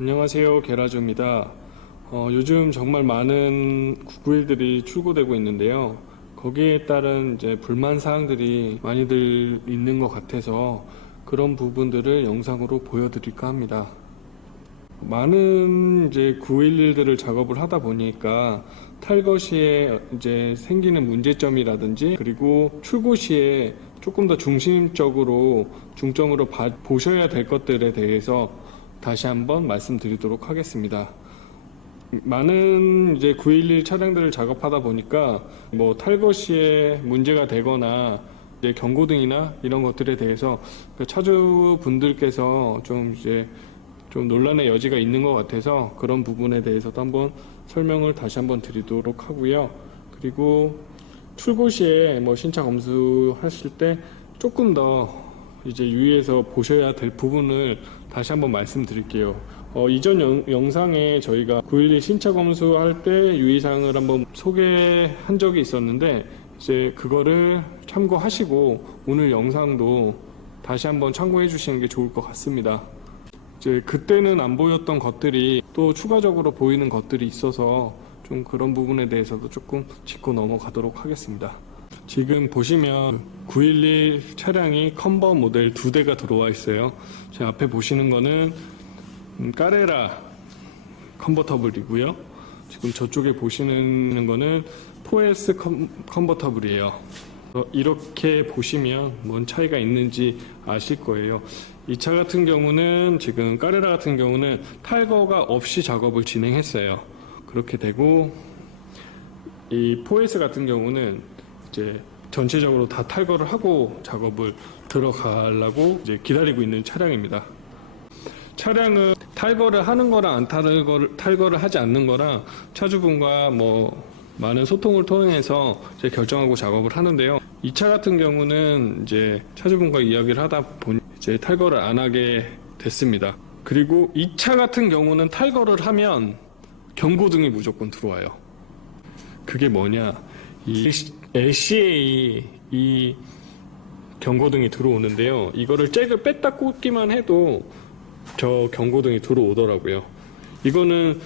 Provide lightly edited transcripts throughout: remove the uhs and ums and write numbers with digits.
안녕하세요, 게라주입니다. 요즘 정말 많은 991들이 출고되고 있는데요. 거기에 따른 이제 불만 사항들이 많이들 있는 것 같아서 그런 부분들을 영상으로 보여드릴까 합니다. 많은 이제 911들을 작업을 하다 보니까 탈거 시에 이제 생기는 문제점이라든지 그리고 출고 시에 조금 더 중점으로 보셔야 될 것들에 대해서 다시 한번 말씀드리도록 하겠습니다. 많은 이제 911 차량들을 작업하다 보니까 뭐 탈거 시에 문제가 되거나 이제 경고등이나 이런 것들에 대해서 차주분들께서 좀 논란의 여지가 있는 것 같아서 그런 부분에 대해서도 한번 설명을 다시 한번 드리도록 하고요. 그리고 출고 시에 뭐 신차 검수하실 때 조금 더 이제 유의해서 보셔야 될 부분을 다시 한번 말씀드릴게요. 이전 영상에 저희가 911 신차 검수할 때 유의사항을 한번 소개한 적이 있었는데 이제 그거를 참고하시고 오늘 영상도 다시 한번 참고해 주시는 게 좋을 것 같습니다. 이제 그때는 안 보였던 것들이 또 추가적으로 보이는 것들이 있어서 좀 그런 부분에 대해서도 조금 짚고 넘어가도록 하겠습니다. 지금 보시면 911 차량이 컨버 모델 2대가 들어와 있어요. 제 앞에 보시는 거는 까레라 컨버터블이고요. 지금 저쪽에 보시는 거는 4S 컨버터블이에요. 이렇게 보시면 뭔 차이가 있는지 아실 거예요. 이 차 같은 경우는 지금 까레라 같은 경우는 탈거가 없이 작업을 진행했어요. 그렇게 되고 이 4S 같은 경우는 이제 전체적으로 다 탈거를 하고 작업을 들어가려고 이제 기다리고 있는 차량입니다. 차량은 탈거를 하는 거랑 안 탈거를 하지 않는 거랑 차주분과 뭐 많은 소통을 통해서 이제 결정하고 작업을 하는데요. 이 차 같은 경우는 이제 차주분과 이야기를 하다 보니 이제 탈거를 안 하게 됐습니다. 그리고 이 차 같은 경우는 탈거를 하면 경고등이 무조건 들어와요. 그게 뭐냐? 이 LCA 이 경고등이 들어오는데요. 이거를 잭을 뺐다 꽂기만 해도 저 경고등이 들어오더라고요. 이거는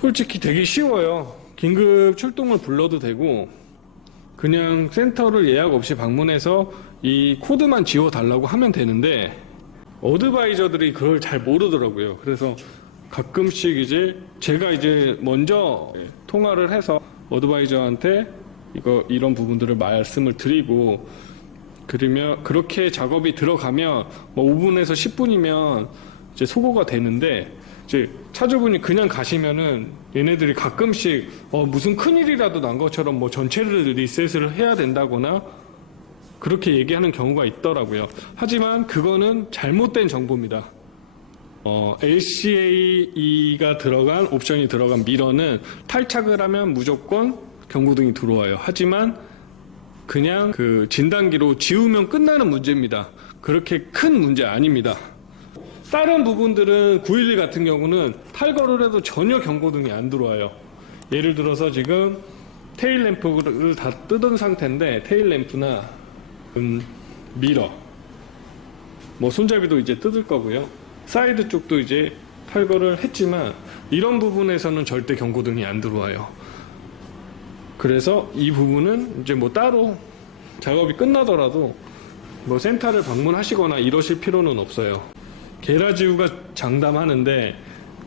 솔직히 되게 쉬워요. 긴급 출동을 불러도 되고 그냥 센터를 예약 없이 방문해서 이 코드만 지워달라고 하면 되는데 어드바이저들이 그걸 잘 모르더라고요. 그래서 가끔씩 이제 제가 이제 먼저 통화를 해서 어드바이저한테 이런 부분들을 말씀을 드리고 그러면 그렇게 작업이 들어가면 뭐 5분에서 10분이면 이제 소거가 되는데 이제 차주분이 그냥 가시면은 얘네들이 가끔씩 무슨 큰일이라도 난 것처럼 뭐 전체를 리셋을 해야 된다거나 그렇게 얘기하는 경우가 있더라고요. 하지만 그거는 잘못된 정보입니다. LCA가 들어간 옵션이 들어간 미러는 탈착을 하면 무조건 경고등이 들어와요. 하지만 그냥 그 진단기로 지우면 끝나는 문제입니다. 그렇게 큰 문제 아닙니다. 다른 부분들은 911 같은 경우는 탈거를 해도 전혀 경고등이 안 들어와요. 예를 들어서 지금 테일 램프를 다 뜯은 상태인데 테일 램프나 미러 뭐 손잡이도 이제 뜯을 거고요. 사이드 쪽도 이제 탈거를 했지만 이런 부분에서는 절대 경고등이 안 들어와요. 그래서 이 부분은 이제 뭐 따로 작업이 끝나더라도 뭐 센터를 방문하시거나 이러실 필요는 없어요. 게라지우가 장담하는데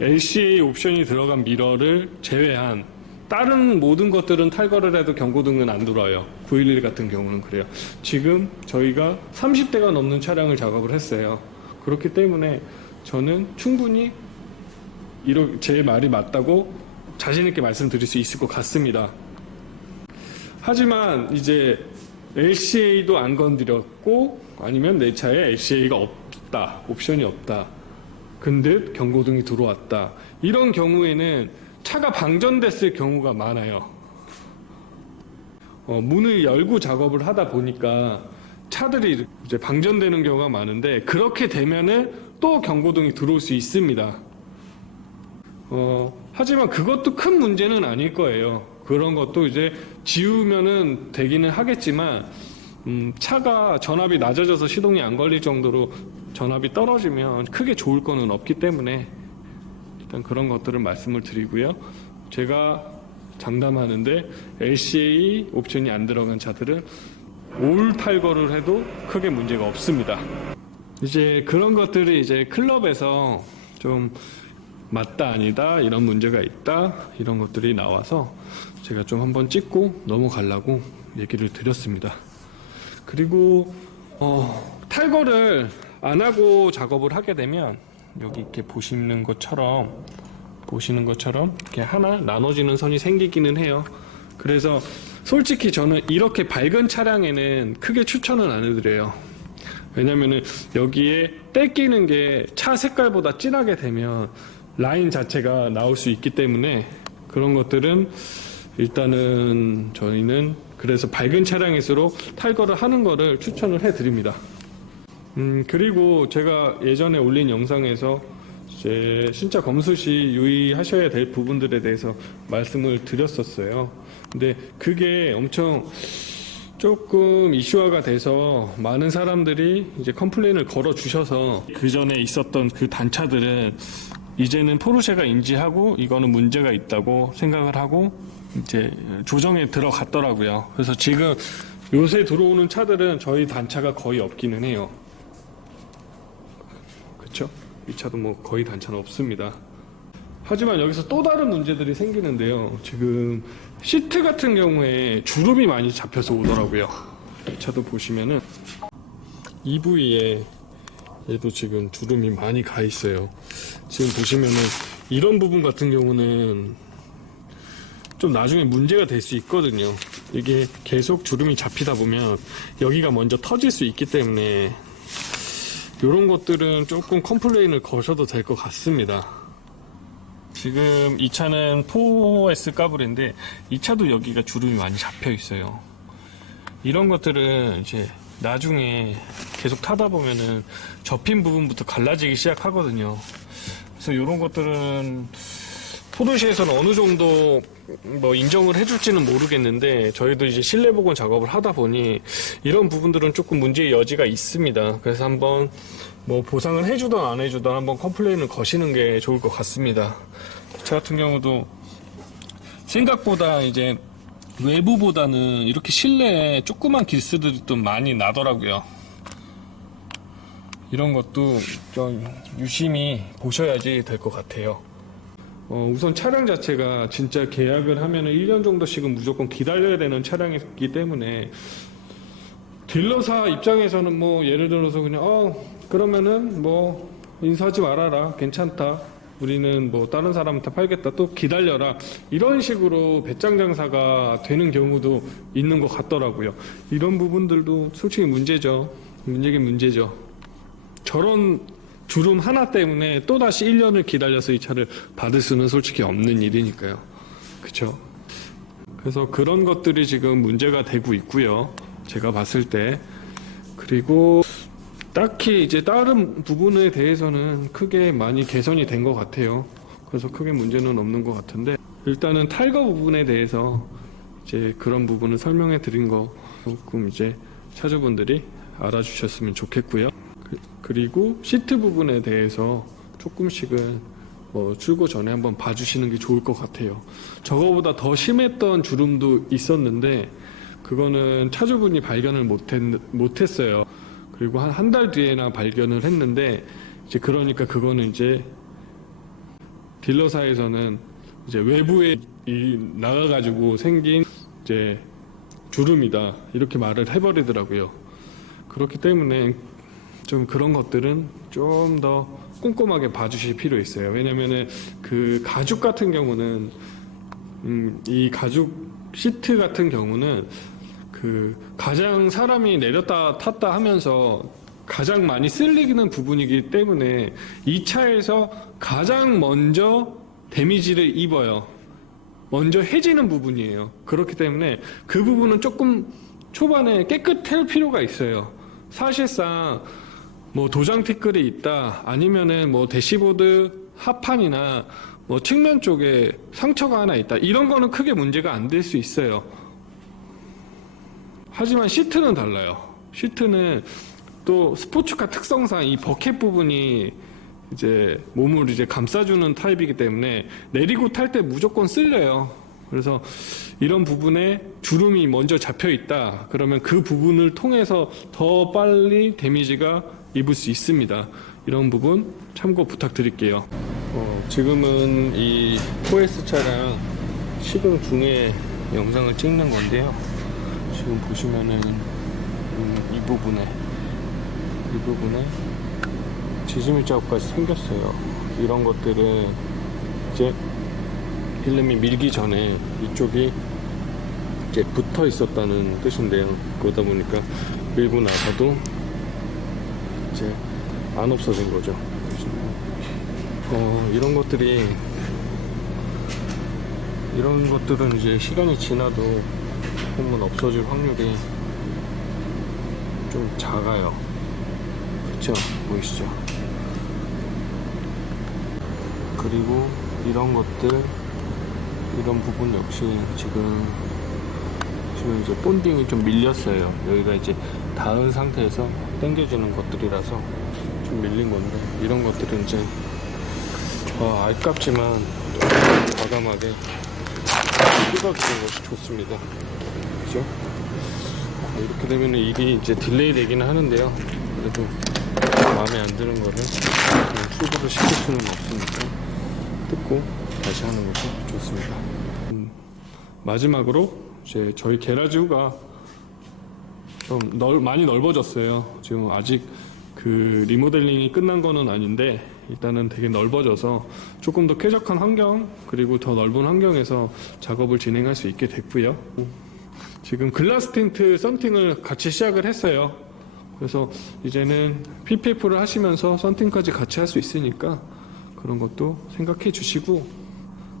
LCA 옵션이 들어간 미러를 제외한 다른 모든 것들은 탈거를 해도 경고등은 안 들어와요. 911 같은 경우는 그래요. 지금 저희가 30대가 넘는 차량을 작업을 했어요. 그렇기 때문에 저는 충분히 제 말이 맞다고 자신있게 말씀드릴 수 있을 것 같습니다. 하지만 이제 LCA도 안 건드렸고 아니면 내 차에 LCA가 없다, 옵션이 없다. 근데 경고등이 들어왔다. 이런 경우에는 차가 방전됐을 경우가 많아요. 문을 열고 작업을 하다 보니까 차들이 이제 방전되는 경우가 많은데 그렇게 되면은 또 경고등이 들어올 수 있습니다. 하지만 그것도 큰 문제는 아닐 거예요. 그런 것도 이제 지우면은 되기는 하겠지만 차가 전압이 낮아져서 시동이 안 걸릴 정도로 전압이 떨어지면 크게 좋을 거는 없기 때문에 일단 그런 것들을 말씀을 드리고요. 제가 장담하는데 LCA 옵션이 안 들어간 차들은 올 탈거를 해도 크게 문제가 없습니다. 이제 그런 것들이 이제 클럽에서 좀 맞다 아니다 이런 문제가 있다 이런 것들이 나와서 제가 좀 한번 찍고 넘어가려고 얘기를 드렸습니다. 그리고 탈거를 안 하고 작업을 하게 되면 여기 이렇게 보시는 것처럼 이렇게 하나 나눠지는 선이 생기기는 해요. 그래서 솔직히 저는 이렇게 밝은 차량에는 크게 추천은 안 해드려요. 왜냐면은 여기에 떼끼는 게 차 색깔보다 진하게 되면 라인 자체가 나올 수 있기 때문에 그런 것들은 일단은 저희는 그래서 밝은 차량일수록 탈거를 하는 거를 추천을 해드립니다. 그리고 제가 예전에 올린 영상에서 이제 신차 검수 시 유의하셔야 될 부분들에 대해서 말씀을 드렸었어요. 근데 그게 엄청 조금 이슈화가 돼서 많은 사람들이 이제 컴플레인을 걸어 주셔서 그 전에 있었던 그 단차들은 이제는 포르쉐가 인지하고 이거는 문제가 있다고 생각을 하고 이제 조정에 들어갔더라고요. 그래서 지금 요새 들어오는 차들은 저희 단차가 거의 없기는 해요. 그쵸? 이 차도 뭐 거의 단차는 없습니다. 하지만 여기서 또 다른 문제들이 생기는데요. 지금 시트 같은 경우에 주름이 많이 잡혀서 오더라고요. 이 차도 보시면은 이 부위에 얘도 지금 주름이 많이 가 있어요. 지금 보시면은 이런 부분 같은 경우는 좀 나중에 문제가 될 수 있거든요. 이게 계속 주름이 잡히다 보면 여기가 먼저 터질 수 있기 때문에 이런 것들은 조금 컴플레인을 거셔도 될 것 같습니다. 지금 이 차는 4S 까불인데 이 차도 여기가 주름이 많이 잡혀 있어요. 이런 것들은 이제 나중에 계속 타다 보면은 접힌 부분부터 갈라지기 시작하거든요. 그래서 이런 것들은 포르쉐에서는 어느 정도 뭐 인정을 해줄지는 모르겠는데 저희도 이제 실내 복원 작업을 하다 보니 이런 부분들은 조금 문제의 여지가 있습니다. 그래서 한번 뭐 보상을 해주든 안 해주든 한번 컴플레인을 거시는 게 좋을 것 같습니다. 저 같은 경우도 생각보다 이제 외부보다는 이렇게 실내에 조그만 기스들이 좀 많이 나더라고요. 이런 것도 좀 유심히 보셔야지 될 것 같아요. 우선 차량 자체가 진짜 계약을 하면은 1년 정도씩은 무조건 기다려야 되는 차량이기 때문에 딜러사 입장에서는 뭐 예를 들어서 그냥 그러면은 뭐 인수하지 말아라 괜찮다 우리는 뭐 다른 사람한테 팔겠다 또 기다려라 이런 식으로 배짱 장사가 되는 경우도 있는 것 같더라고요. 이런 부분들도 솔직히 문제죠. 문제긴 문제죠. 저런 주름 하나 때문에 또다시 1년을 기다려서 이 차를 받을 수는 솔직히 없는 일이니까요. 그쵸? 그래서 그런 것들이 지금 문제가 되고 있고요. 제가 봤을 때. 그리고 딱히 이제 다른 부분에 대해서는 크게 많이 개선이 된 것 같아요. 그래서 크게 문제는 없는 것 같은데 일단은 탈거 부분에 대해서 이제 그런 부분을 설명해 드린 거 조금 이제 차주분들이 알아주셨으면 좋겠고요. 그리고 시트 부분에 대해서 조금씩은 출고 전에 한번 봐주시는 게 좋을 것 같아요. 저거보다 더 심했던 주름도 있었는데 그거는 차주분이 발견을 못했어요. 그리고 한 달 뒤에나 발견을 했는데 이제 그러니까 그거는 이제 딜러사에서는 이제 외부에 나가가지고 생긴 이제 주름이다 이렇게 말을 해버리더라고요. 그렇기 때문에 좀 그런 것들은 좀 더 꼼꼼하게 봐주실 필요 있어요. 왜냐면은 그 가죽 같은 경우는 이 가죽 시트 같은 경우는 그 가장 사람이 내렸다 탔다 하면서 가장 많이 쓸리는 부분이기 때문에 이 차에서 가장 먼저 데미지를 입어요. 먼저 해지는 부분이에요. 그렇기 때문에 그 부분은 조금 초반에 깨끗할 필요가 있어요. 사실상 뭐 도장 티끌이 있다 아니면은 뭐 대시보드 하판이나 뭐 측면 쪽에 상처가 하나 있다 이런 거는 크게 문제가 안 될 수 있어요. 하지만 시트는 달라요. 시트는 또 스포츠카 특성상 이 버켓 부분이 이제 몸을 이제 감싸주는 타입이기 때문에 내리고 탈 때 무조건 쓸려요. 그래서 이런 부분에 주름이 먼저 잡혀 있다. 그러면 그 부분을 통해서 더 빨리 데미지가 입을 수 있습니다. 이런 부분 참고 부탁드릴게요. 지금은 이 4S 차량 시동 중에 영상을 찍는 건데요. 지금 보시면은 이 부분에 지지미 자국까지 생겼어요. 이런 것들은 이제 필름이 밀기 전에 이쪽이 이제 붙어 있었다는 뜻인데요. 그러다 보니까 밀고 나서도 이제 안 없어진 거죠. 이런 것들은 이제 시간이 지나도 조금은 없어질 확률이 좀 작아요. 그렇죠? 보이시죠? 그리고 이런 것들, 이런 부분 역시 지금 이제 본딩이 좀 밀렸어요. 여기가 이제 닿은 상태에서 당겨지는 것들이라서 좀 밀린 건데, 이런 것들은 이제 아깝지만 과감하게 뜯어주는 것이 좋습니다. 그죠? 이렇게 되면 일이 이제 딜레이 되기는 하는데요. 그래도 마음에 안 드는 거를 그냥 출고를 시킬 수는 없으니까 뜯고 다시 하는 것이 좋습니다. 마지막으로 이제 저희 게라지후가 좀 많이 넓어졌어요. 지금 아직 그 리모델링이 끝난 거는 아닌데 일단은 되게 넓어져서 조금 더 쾌적한 환경, 그리고 더 넓은 환경에서 작업을 진행할 수 있게 됐고요. 지금 글라스 틴트 썬팅을 같이 시작을 했어요. 그래서 이제는 PPF를 하시면서 썬팅까지 같이 할 수 있으니까 그런 것도 생각해 주시고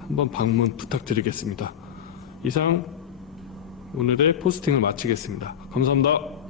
한번 방문 부탁드리겠습니다. 이상 오늘의 포스팅을 마치겠습니다. 감사합니다.